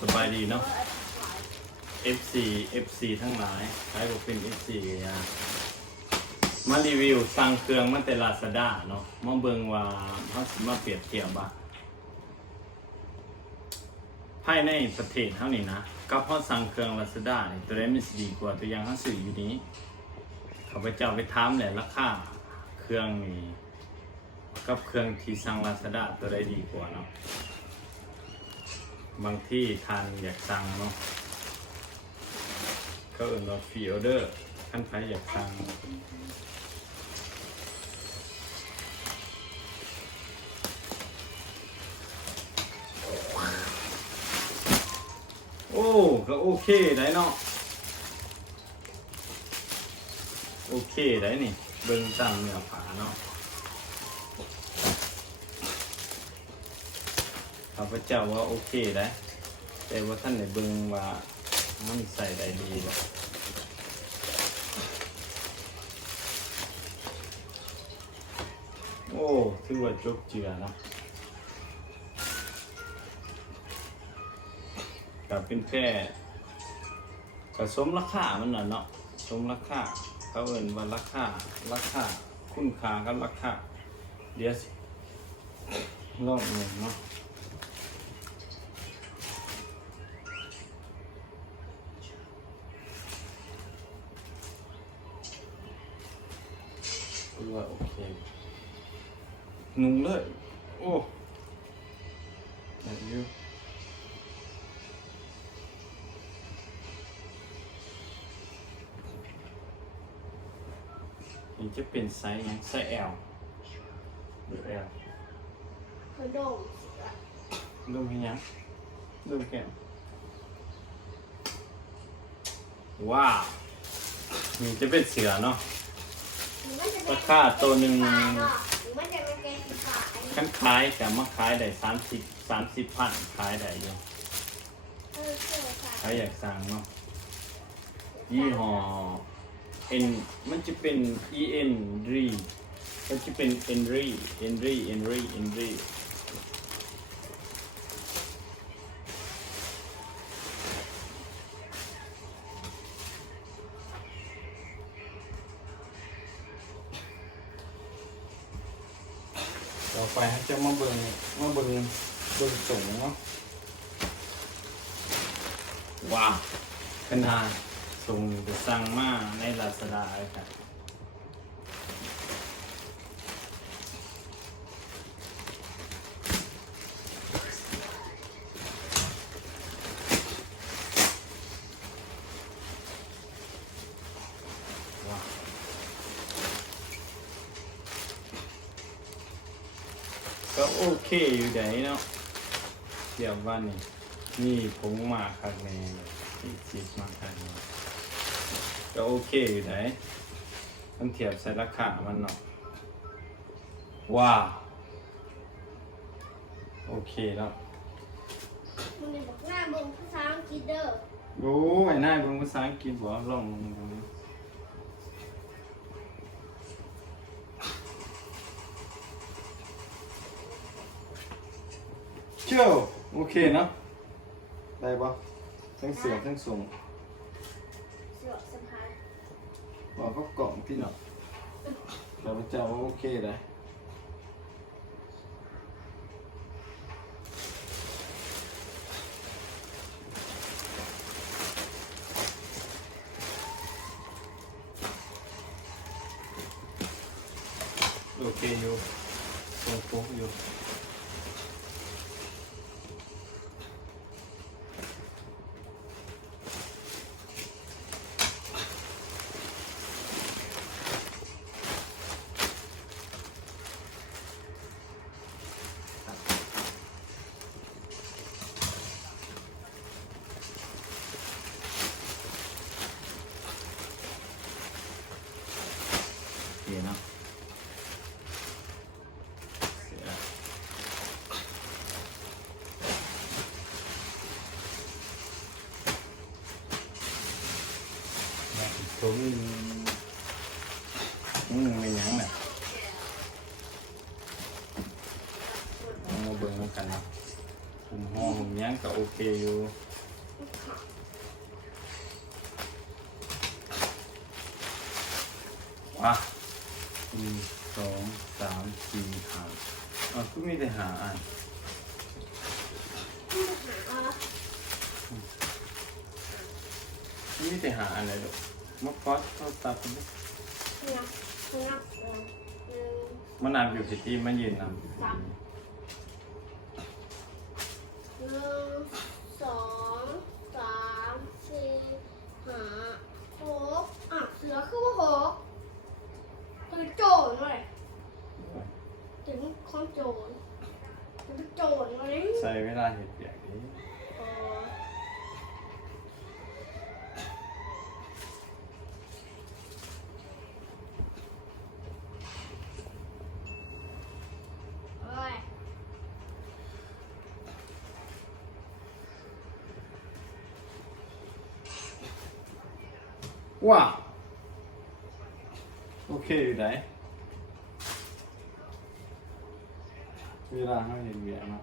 สบายดีเนาะ FC ทั้งหลายใครบอกเป็น FC อ่ะมารีวิวสั่งเครื่องมาแต่ลาซาด้าเนาะมาเบิ่งว่าเขาสิมาเปรียบเทียบว่าภายในประเทศเท่านี้นะกับเขาสั่งเครื่องลาซาด้านี่ตัวใดมันสิดีกว่าตัวอย่างเขาซื้ออยู่นี้เขาไปเจ้าไปถามแหละราคาเครื่องนี้กับเครื่องที่สั่งลาซาด้าตัวใดดีกว่าเนาะบางที่ทานอยากสั่งเนาะเขาเอิ้นว่าฟรีออเดอร์ท่านใครอยากสั่งโอ้ก็โอเคได้เนาะโอเคได้นี่เบิ่งตามเนื้อผ้าเนาะข้าพเจ้าว่าโอเคได้แต่ว่าท่านได้เบิ่งว่ามันใส่ได้ดีบ่โอ้ถือว่าจบเจือนะก็เป็นแค่ก็สมราคามันน่ะเนาะสมราคาเขาเอิ้นว่าราคาคุณค่ากับราคาเดี๋ยวสิลองดูเนาะว่าโอเคนุ่งเลยโอ้ได้อยู่นี่จะเป็นไซส์ยังไซส์ L หรือ L โดม ดูให้ยังดูแก้มว้าวนี่จะเป็นเสือเนาะราคาตัวหนึ่งขั้นขายแต่มาขายได้30,000ขายได้อยู่ใครอยากสั่งเนาะยี่ห้อมันจะเป็น ENRI มันจะเป็น Enri ต่อไปจะมาเบิ่งสูงเนาะว้าวขนาดสูงจะสั่งมาในลาซาด้าเลยครับก็โอเคอยู่ไหนเนาะเดี๋ยววันนี้นี่ผงมาคักแน่ที่จิบมาคักแน่ก็โอเคอยู่ไหนมันเทียบใส่ราคามันเนาะว้าวโอเคแล้วมึงเนี่ยบอกหน้าเบิ่งภาษาอังกฤษเด้อโอ้ยน่าเบิ่งภาษาอังกฤษบ่ลองดูเจ้าโอเคเนาะได้ปะทั้งเสือทั้งสูงเสือสะพายบอกเขากล่องพี่เนาะแต่พระเจ้าว่าโอเคเลยโอเคอยู่ตรงปุ๊บอยู่โอเคเนาะผมไม่ยั้งน่ะ โอเคอยู่ว่ะ1 2 3 4 5ก็มีแต่หาอ่าน นี่แต่หาอะไรลูกมะกอสเข้าตาเป็น นับนับมันนำอยู่ที่ที่มันยืนนำ 1 2 3 4 5 6อ่ะเสือคือว่า6คือโจรเลยถึงคนโจรถึงโจรเลย ใส่เวลาเห็ดเปียกนี้ เอ้ย ว้าวโอเคอยู่ไหนเวลาเขาเห็นเบียกมา